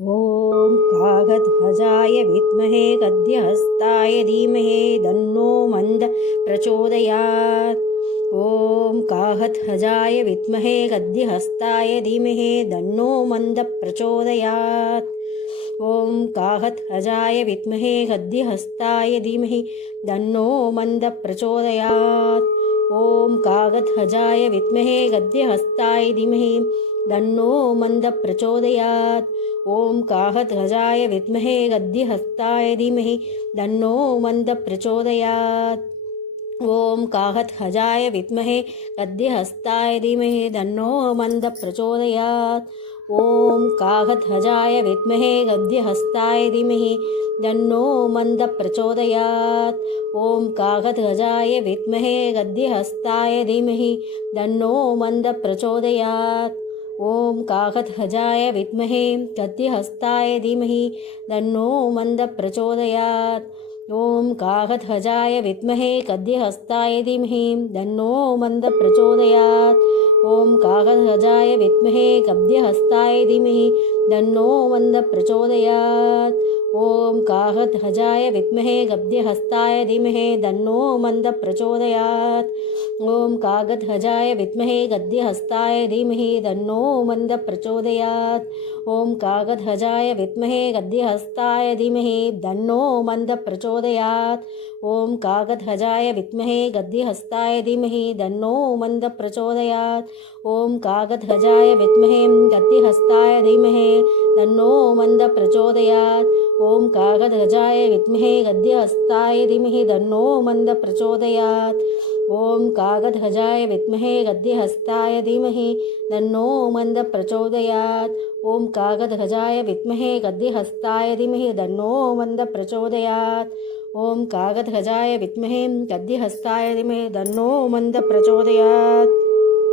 ॐ कागध्वजाय विद्महे गद्यहस्ताय धीमहि तन्नो मन्दः प्रचोदयात्। ॐ कागध्वजाय विद्महे गद्यहस्ताय धीमहि तन्नो मन्दः प्रचोदयात्। ॐ कागध्वजाय विद्महे गद्यहस्ताय धीमहि तन्नो मन्दः प्रचोदयात्। ॐ कागध्वजाय विद्महे गद्यहस्ताय धीमहि तन्नो मन्दः प्रचोदयात्। ॐ कागध्वजाय विद्महे गद्यहस्ताय धीमहि तन्नो मन्दः प्रचोदयात्। ॐ कागध्वजाय विद्महे गद्यहस्ताय धीमहि तन्नो मन्दः प्रचोदयात्। ॐ कागध्वजाय विद्महे गद्यहस्ताय धीमहि तन्नो मन्दः प्रचोदयात्। ॐ कागध्वजाय विद्महे गद्यहस्ताय धीमहि तन्नो मन्दः प्रचोदयात्। ॐ कागध्वजाय विद्महे गद्यहस्ताय धीमहि तन्नो मन्दः प्रचोदयात्। ॐ कागध्वजाय विद्महे गद्यहस्ताय धीमहि तन्नो मन्दः प्रचोदयात्। ॐ कागध्वजाय विद्महे गद्यहस्ताय धीमहि तन्नो मन्दः प्रचोदयात्। ॐ कागध्वजाय विद्महे गद्यहस्ताय धीमहि तन्नो मन्दः प्रचोदयात्। ॐ कागध्वजाय विद्महे गद्यहस्ताय धीमहि तन्नो मन्दः प्रचोदयात्। ॐ कागध्वजाय विद्महे गद्यहस्ताय धीमहि तन्नो मन्दः प्रचोदयात्। ॐ कागध्वजाय विद्महे गद्यहस्ताय धीमहि तन्नो मन्दः प्रचोदयात्। ॐ कागध्वजाय विद्महे गद्यहस्ताय धीमहि तन्नो मन्दः प्रचोदयात्। ॐ कागध्वजाय विद्महे गद्यहस्ताय धीमहि तन्नो मन्दः प्रचोदयात्। ॐ कागध्वजाय विद्महे गद्यहस्ताय धीमहि तन्नो मन्दः प्रचोदयात्। ॐ कागध्वजाय विद्महे गद्यहस्ताय धीमहि तन्नो मन्दः प्रचोदयात्। ॐ कागध्वजाय विद्महे गद्यहस्ताय धीमहि तन्नो मन्दः प्रचोदयात्। ॐ कागध्वजाय विद्महे गद्यहस्ताय धीमहि तन्नो मन्दः प्रचोदयात्।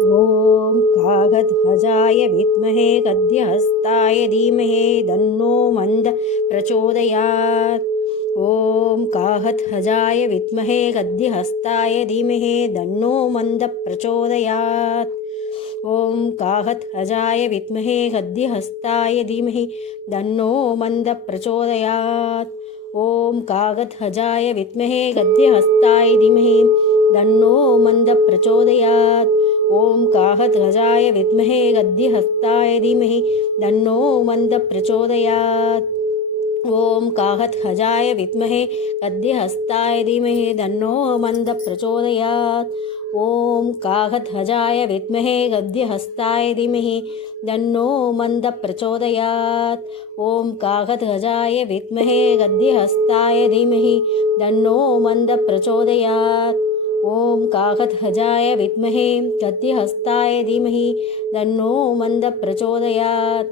ॐ कागध्वजाय विद्महे गद्यहस्ताय धीमहि तन्नो मन्दः प्रचोदयात्। ॐ कागध्वजाय विद्महे गद्यहस्ताय धीमहि तन्नो मन्दः प्रचोदयात्। ॐ कागध्वजाय विद्महे गद्यहस्ताय धीमहि तन्नो मन्दः प्रचोदयात्। ॐ कागध्वजाय विद्महे गद्यहस्ताय धीमहि तन्नो मन्दः प्रचोदयात्। ॐ कागध्वजाय विद्महे गद्यहस्ताय धीमहि तन्नो मन्दः प्रचोदयात्। ॐ कागध्वजाय विद्महे गद्यहस्ताय धीमहि तन्नो मन्दः प्रचोदयात्। ॐ कागध्वजाय विद्महे गद्यहस्ताय धीमहि तन्नो मन्दः प्रचोदयात्। ॐ कागध्वजाय विद्महे गद्यहस्ताय धीमहि तन्नो मन्दः प्रचोदयात्। ॐ कागध्वजाय विद्महे गद्यहस्ताय धीमहि तन्नो मन्दः प्रचोदयात्।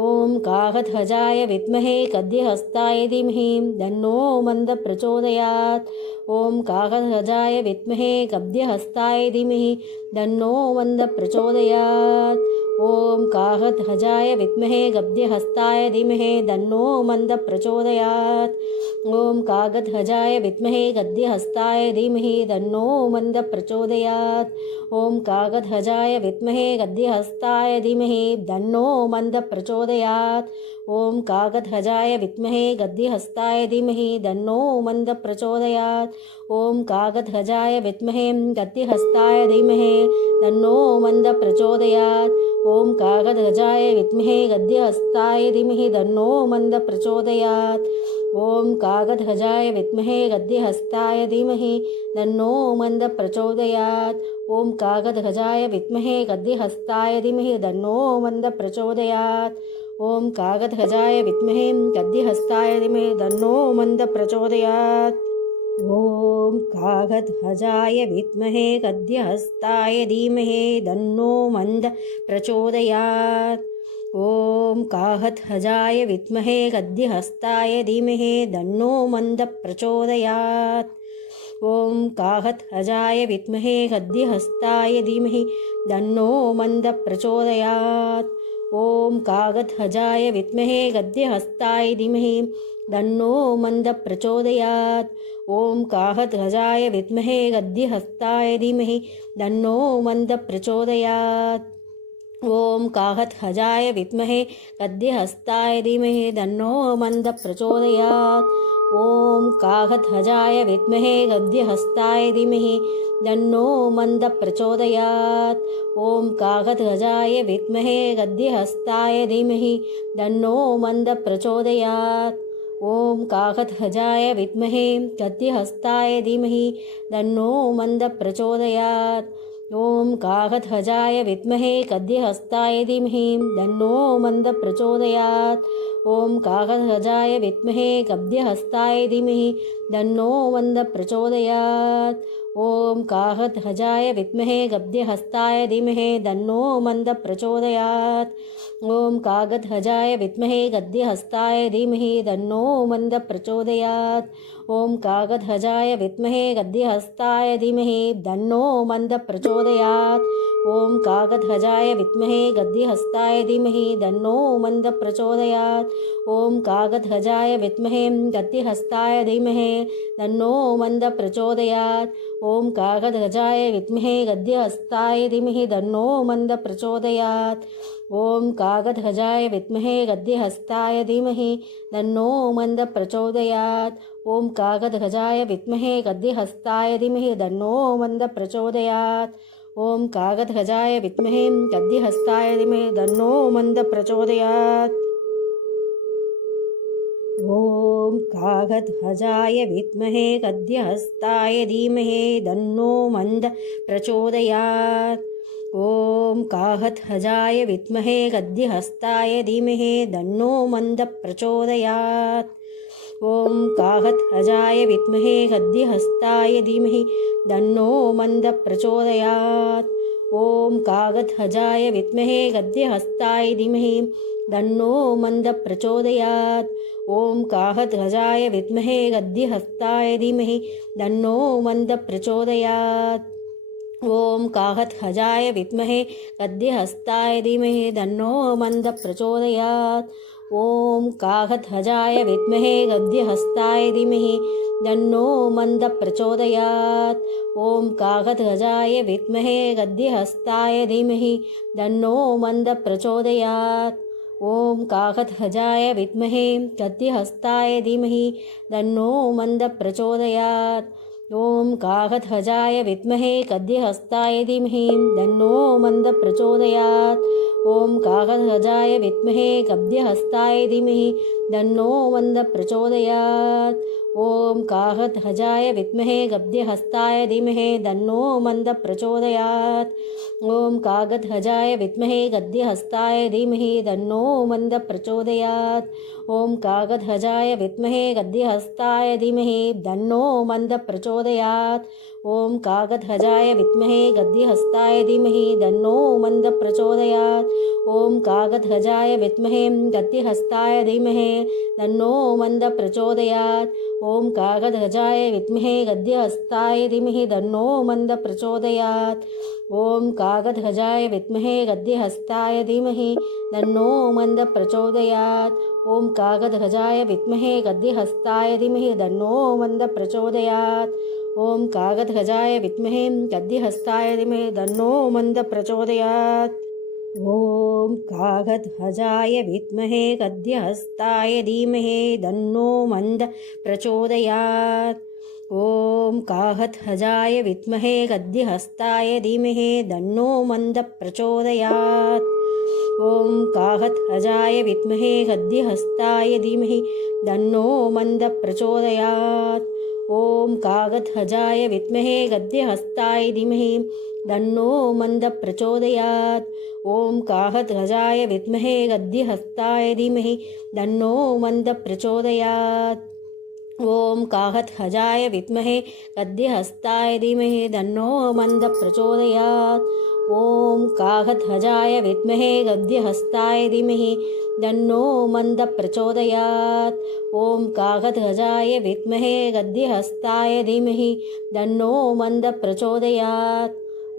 ॐ कागध्वजाय विद्महे गद्यहस्ताय धीमहि तन्नो मन्दः प्रचोदयात्। ॐ कागध्वजाय विद्महे गद्यहस्ताय धीमहि तन्नो मन्दः प्रचोदयात्। ॐ कागध्वजाय विद्महे गद्यहस्ताय धीमहि तन्नो मन्दः प्रचोदयात्। ॐ कागध्वजाय विद्महे गद्यहस्ताय धीमहि तन्नो मन्दः प्रचोदयात्। ॐ कागध्वजाय विद्महे गद्यहस्ताय धीमहि तन्नो मन्दः प्रचोदयात्। ॐ कागध्वजाय विद्महे गद्यहस्ताय धीमहि तन्नो मन्दः प्रचोदयात्। ॐ कागध्वजाय विद्महे गद्यहस्ताय धीमहि तन्नो मन्दः प्रचोदयात्। ॐ कागध्वजाय विद्महे गद्यहस्ताय धीमहि तन्नो मन्दः प्रचोदयात्। ॐ कागध्वजाय विद्महे गद्यहस्ताय धीमहि तन्नो मन्दः प्रचोदयात्। ॐ कागध्वजाय विद्महे गद्यहस्ताय धीमहि तन्नो मन्दः प्रचोदयात्। ॐ कागध्वजाय विद्महे गद्यहस्ताय धीमहि तन्नो मन्दः प्रचोदयात्। ॐ कागध्वजाय विद्महे गद्यहस्ताय धीमहि तन्नो मन्दः प्रचोदयात्। ॐ कागध्वजाय विद्महे गद्यहस्ताय धीमहि तन्नो मन्दः प्रचोदयात्। ॐ कागध्वजाय विद्महे गद्यहस्ताय धीमहि तन्नो मन्दः प्रचोदयात्। ॐ कागध्वजाय विद्महे गद्यहस्ताय धीमहि तन्नो मन्दः प्रचोदयात्। ॐ काहध्वजाय विद्महे गद्यहस्ताय धीमहि तन्नो मन्दः प्रचोदयात्। ॐ काहध्वजाय विद्महे गद्यहस्ताय धीमहि तन्नो मन्दः प्रचोदयात्। ॐ काहध्वजाय विद्महे गद्यहस्ताय धीमहि तन्नो मन्दः प्रचोदयात्। ॐ काहध्वजाय विद्महे गद्यहस्ताय धीमहि तन्नो मन्दः प्रचोदयात्। ॐ काहध्वजाय विद्महे गद्यहस्ताय धीमहि तन्नो मन्दः प्रचोदयात्। ॐ काहध्वजाय विद्महे गद्यहस्ताय धीमहि तन्नो मन्दः प्रचोदयात्। ॐ काहध्वजाय विद्महे गद्यहस्ताय धीमहि तन्नो मन्दः प्रचोदयात्। ॐ काहध्वजाय विद्महे गद्यहस्ताय धीमहि तन्नो मन्दः प्रचोदयात्। ॐ काहध्वजाय विद्महे गद्यहस्ताय धीमहि तन्नो मन्दः प्रचोदयात्। ॐ काहध्वजाय विद्महे गद्यहस्ताय धीमहि तन्नो मन्दः प्रचोदयात्। ॐ काहध्वजाय विद्महे गद्यहस्ताय धीमहि तन्नो मन्दः प्रचोदयात्। ॐ काहध्वजाय विद्महे गद्यहस्ताय धीमहि तन्नो मन्दः प्रचोदयात्। ॐ काहध्वजाय विद्महे गद्यहस्ताय धीमहि तन्नो मन्दः प्रचोदयात्। ॐ काहध्वजाय विद्महे गद्यहस्ताय धीमहि तन्नो मन्दः प्रचोदयात्। ॐ काहध्वजाय विद्महे गद्यहस्ताय धीमहि तन्नो मन्दः प्रचोदयात्। ॐ काहध्वजाय विद्महे गद्यहस्ताय धीमहि तन्नो मन्दः प्रचोदयात्। ॐ काहध्वजाय विद्महे गद्यहस्ताय धीमहि तन्नो मन्दः प्रचोदयात्। ॐ काहध्वजाय विद्महे गद्यहस्ताय धीमहि तन्नो मन्दः प्रचोदयात्। ॐ काहध्वजाय विद्महे गद्यहस्ताय धीमहि तन्नो मन्दः प्रचोदयात्। ॐ काहध्वजाय विद्महे गद्यहस्ताय धीमहि तन्नो मन्दः प्रचोदयात्। ॐ काहध्वजाय विद्महे गद्यहस्ताय धीमहि तन्नो मन्दः प्रचोदयात्। ॐ काहध्वजाय विद्महे गद्यहस्ताय धीमहि तन्नो मन्दः प्रचोदयात्। ॐ काहध्वजाय विद्महे गद्यहस्ताय धीमहि तन्नो मन्दः प्रचोदयात्। ॐ काहध्वजाय विद्महे गद्यहस्ताय धीमहि तन्नो मन्दः प्रचोदयात्। ॐ काहध्वजाय विद्महे गद्यहस्ताय धीमहि तन्नो मन्दः प्रचोदयात्। ॐ काहध्वजाय विद्महे गद्यहस्ताय धीमहि तन्नो मन्दः प्रचोदयात्। ॐ काहध्वजाय विद्महे गद्यहस्ताय धीमहि तन्नो मन्दः प्रचोदयात्। ॐ काहध्वजाय विद्महे गद्यहस्ताय धीमहि तन्नो मन्दः प्रचोदयात्। ॐ काहध्वजाय विद्महे गद्यहस्ताय धीमहि तन्नो मन्दः प्रचोदयात्। ॐ काहध्वजाय विद्महे गद्यहस्ताय धीमहि तन्नो मन्दः प्रचोदयात्। ॐ काहध्वजाय विद्महे गद्यहस्ताय धीमहि तन्नो मन्दः प्रचोदयात्। ॐ काहध्वजाय विद्महे गद्यहस्ताय धीमहि तन्नो मन्दः प्रचोदयात्। ॐ काहध्वजाय विद्महे गद्यहस्ताय धीमहि तन्नो मन्दः प्रचोदयात्। ॐ काहध्वजाय विद्महे गद्यहस्ताय धीमहि तन्नो मन्दः प्रचोदयात्। ॐ काहध्वजाय विद्महे गद्यहस्ताय धीमहि तन्नो मन्दः प्रचोदयात्। ॐ काहध्वजाय विद्महे गद्यहस्ताय धीमहि तन्नो मन्दः प्रचोदयात्। ॐ काहध्वजाय विद्महे गद्यहस्ताय धीमहि तन्नो मन्दः प्रचोदयात्। ॐ काहध्वजाय विद्महे गद्यहस्ताय धीमहि तन्नो मन्दः प्रचोदयात्। ॐ काहध्वजाय विद्महे गद्यहस्ताय धीमहि तन्नो मन्दः प्रचोदयात्। ॐ काहध्वजाय विद्महे गद्यहस्ताय धीमहि तन्नो मन्दः प्रचोदयात्। ॐ काहध्वजाय विद्महे गद्यहस्ताय धीमहि तन्नो मन्दः प्रचोदयात्। ॐ काहध्वजाय विद्महे गद्यहस्ताय धीमहि तन्नो मन्दः प्रचोदयात्। ॐ काहध्वजाय विद्महे गद्यहस्ताय धीमहि तन्नो मन्दः प्रचोदयात्।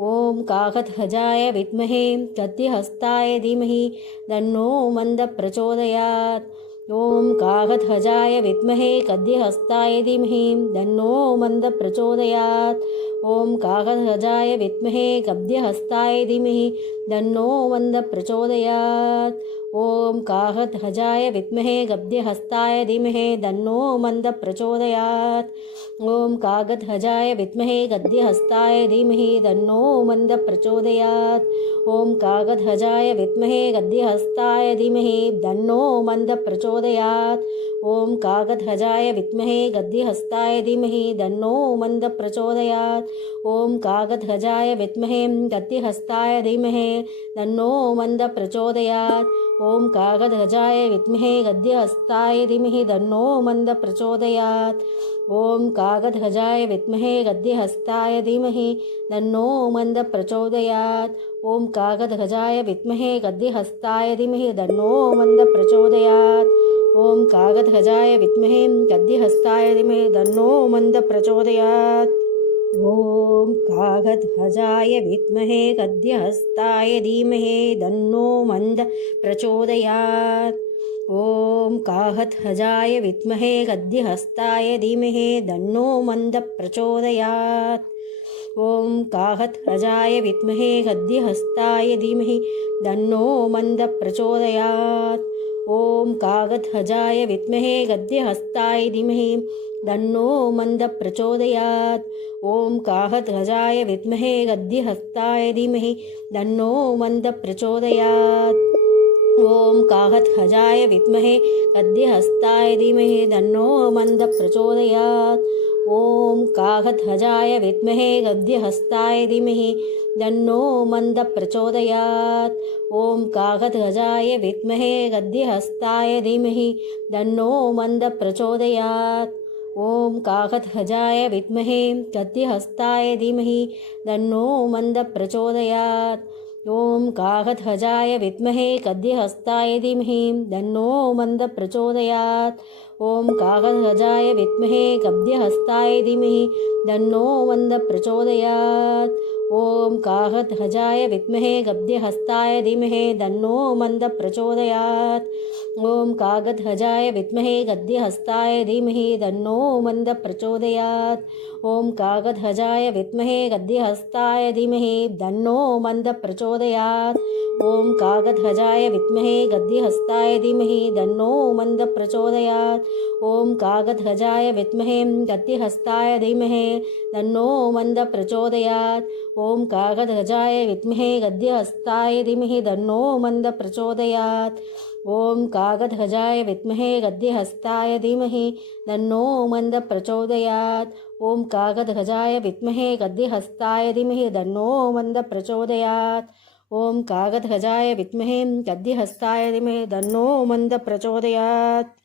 ॐ काहध्वजाय विद्महे गद्यहस्ताय धीमहि तन्नो मन्दः प्रचोदयात्। ॐ काकध्वजाय विद्महे गद्यहस्ताय धीमहि तन्नो मन्दः प्रचोदयात्। ॐ काकध्वजाय विद्महे गद्यहस्ताय धीमहि तन्नो मन्दः प्रचोदयात्। ॐ काकध्वजाय विद्महे गद्यहस्ताय धीमहि तन्नो मन्दः प्रचोदयात्। ॐ काकध्वजाय विद्महे गद्यहस्ताय धीमहि तन्नो मन्दः प्रचोदयात्। ॐ काकध्वजाय विद्महे गद्यहस्ताय धीमहि तन्नो मन्दः प्रचोदयात्। ॐ काकध्वजाय विद्महे गद्यहस्ताय धीमहि तन्नो मन्दः प्रचोदयात्। ॐ काकध्वजाय विद्महे गद्यहस्ताय धीमहि तन्नो मन्दः प्रचोदयात्। ॐ काकध्वजाय विद्महे गद्यहस्ताय धीमहि तन्नो मन्दः प्रचोदयात्। ॐ काकध्वजाय विद्महे गद्यहस्ताय धीमहि तन्नो मन्दः प्रचोदयात्। ॐ काकध्वजाय विद्महे गद्यहस्ताय धीमहि तन्नो मन्दः प्रचोदयात्। ॐ काकध्वजाय विद्महे गद्यहस्ताय धीमहि तन्नो मन्दः प्रचोदयात्। ॐ काकध्वजाय विद्महे गद्यहस्ताय धीमहि तन्नो मन्दः प्रचोदयात्। ॐ काकध्वजाय विद्महे गद्यहस्ताय धीमहि तन्नो मन्दः प्रचोदयात्। ॐ काकध्वजाय विद्महे गद्यहस्ताय धीमहि तन्नो मन्दः प्रचोदयात्। ॐ काकध्वजाय विद्महे गद्यहस्ताय धीमहि तन्नो मन्दः प्रचोदयात्। ॐ काकध्वजाय विद्महे गद्यहस्ताय धीमहि तन्नो मन्दः प्रचोदयात्। ॐ काकध्वजाय विद्महे गद्यहस्ताय धीमहि तन्नो मन्दः प्रचोदयात्। ॐ काकध्वजाय विद्महे गद्यहस्ताय धीमहि तन्नो मन्दः प्रचोदयात्। ॐ काकध्वजाय विद्महे गद्यहस्ताय धीमहि तन्नो मन्दः प्रचोदयात्। ॐ काकध्वजाय विद्महे गद्यहस्ताय धीमहि तन्नो मन्दः प्रचोदयात्। ॐ काकध्वजाय विद्महे गद्यहस्ताय धीमहि तन्नो मन्दः प्रचोदयात्। ॐ काकध्वजाय विद्महे गद्यहस्ताय धीमहि तन्नो मन्दः प्रचोदयात्। ॐ काकध्वजाय विद्महे गद्यहस्ताय धीमहि तन्नो मन्दः प्रचोदयात्। ॐ काकध्वजाय विद्महे गद्यहस्ताय धीमहि तन्नो मन्दः प्रचोदयात्। ॐ काकध्वजाय विद्महे गद्यहस्ताय धीमहि तन्नो मन्दः प्रचोदयात्। ॐ काकध्वजाय विद्महे गद्यहस्ताय धीमहि तन्नो मन्दः प्रचोदयात्। ॐ काकध्वजाय विद्महे गद्यहस्ताय धीमहि तन्नो मन्दः प्रचोदयात्। ॐ काकध्वजाय विद्महे गद्यहस्ताय धीमहि तन्नो मन्दः प्रचोदयात्। ॐ काकध्वजाय विद्महे गद्यहस्ताय धीमहि तन्नो मन्दः प्रचोदयात्। ॐ काकध्वजाय विद्महे गद्यहस्ताय धीमहि तन्नो मन्दः प्रचोदयात्। ॐ काकध्वजाय विद्महे गद्यहस्ताय धीमहि तन्नो मन्दः प्रचोदयात्।